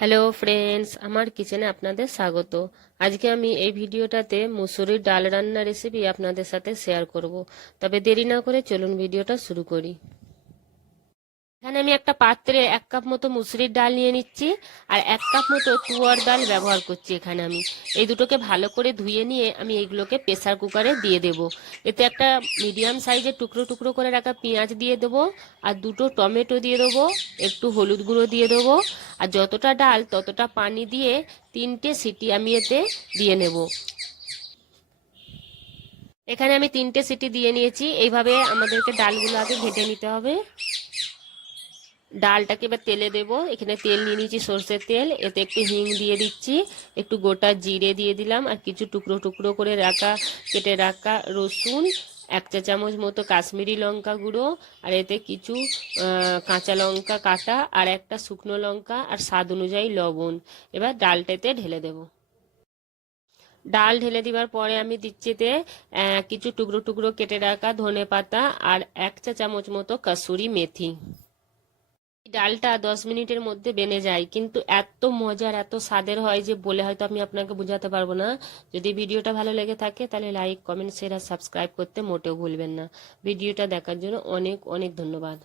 Hello friends, আমার কিচেনে আপনাদের স্বাগত। আজকে আমি এই ভিডিওটাতে মুসুরির ডাল রান্না রেসিপি আপনাদের সাথে শেয়ার করব। তবে দেরি না করে চলুন ভিডিওটা শুরু করি। এখানে আমি একটা পাত্রে 1 কাপ মতো মুসুরির ডাল নিয়ে নিচ্ছি, আর 1 কাপ মতো তুয়ার ডাল ব্যবহার করছি। এখানে আমি এই দুটোকে ভালো করে ধুয়ে নিয়ে আমি এইগুলোকে প্রেসার কুকারে দিয়ে দেব। এতে একটা মিডিয়াম সাইজের টুকরো টুকরো করে রাখা পেঁয়াজ দিয়ে দেবো, আর দুটো টমেটো দিয়ে দেবো, একটু হলুদ গুঁড়ো দিয়ে দেবো, আর যতটা ডাল ততটা পানি দিয়ে 3টে সিটি আমি এতে দিয়ে নেব। এখানে আমি 3টে সিটি দিয়ে নিয়েছি। এইভাবে আমাদেরকে ডালগুলো আগে ঘেটে নিতে হবে। ডালটাকে এবার তেলে দেব। এখানে তেল নিয়ে নিয়েছি, সর্ষের তেল। এতে একটু হিং দিয়ে দিচ্ছি, একটু গোটা জিরে দিয়ে দিলাম, আর কিছু টুকরো টুকরো করে কেটে রাখা রসুন, 1 চা চামচ মতো কাশ্মীরি লঙ্কা গুঁড়ো, আর এতে কিছু কাঁচা লঙ্কা কাটা, আর একটা শুকনো লঙ্কা, আর স্বাদ অনুযায়ী লবণ। এবার ডালটাতে ঢেলে দেব। ডাল ঢেলে দেওয়ার পরে আমি দিচ্ছি এতে কিছু টুকরো টুকরো কেটে রাখা ধনে পাতা, আর 1 চা চামচ মতো কসুরি মেথি। ডালটা 10 মিনিটের মধ্যে বেনে যায়, কিন্তু এত মজার এত স্বাদের হয় যে বলে হয়তো আমি আপনাকে বোঝাতে পারবো না। যদি ভিডিওটা ভালো লেগে থাকে তাহলে লাইক, কমেন্ট, শেয়ার আর সাবস্ক্রাইব করতে মোটেও ভুলবেন না। ভিডিওটা দেখার জন্য অনেক অনেক ধন্যবাদ।